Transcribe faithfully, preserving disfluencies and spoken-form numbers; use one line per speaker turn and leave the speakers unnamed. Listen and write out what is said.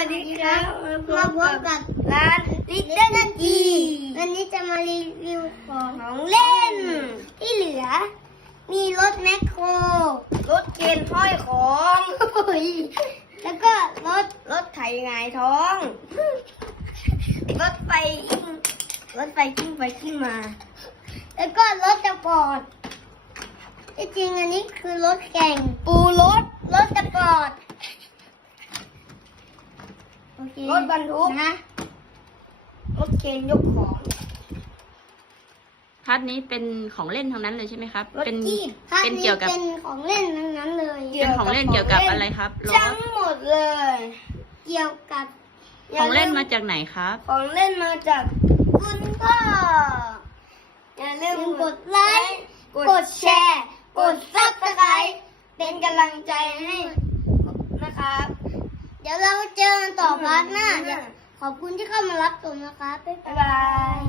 วัสดีครับ
มาพบกับ
ร้านลิตเติ้ลจี
วันนี้จะมารีวิวของ
ของเล่น
ที่เหลือ มีรถแมคโคร
รถเคนห้อยของ
แล้วก็รถ
รถไถหงายท้อง รถไฟอิงรถไฟกิ้งไปกิ้งมา
แล้วก็รถสปอร์ตที่จริงอันนี้คือรถแข่ง
ปูรถ
รถสปอร์ตโอเค
รถบรรทุก
นะ
รถเคนยกของ
พาร์ทนี้เป็นของเล่นทั้งนั้นเลยใช่ไหมครับ
รถ
เป็น
จี๊ป
ภาพ
เป็น
นี้
เกี่ยวกับ
เป็นของเล่นทั้งนั้นเลย
เป็นของเล่นเกี่ยวกับอะไรครับรถ
ทั้งหมดเลย
เกี่ยวกับ
ของเล่นมาจากไหนครับ
ของเล่นมาจากคุณพ่ออย่าลืม
กดไลค์
กดแชร์ กดซับสไครต์เป็นกำลังใจให้นะครับ
เดี๋ยวเราเจอกันต่อพาร์ทหน้าเดี๋ยวขอบคุณที่เข้ามารับชมนะครับบ๊าย
บ๊าย
บา
บาย ย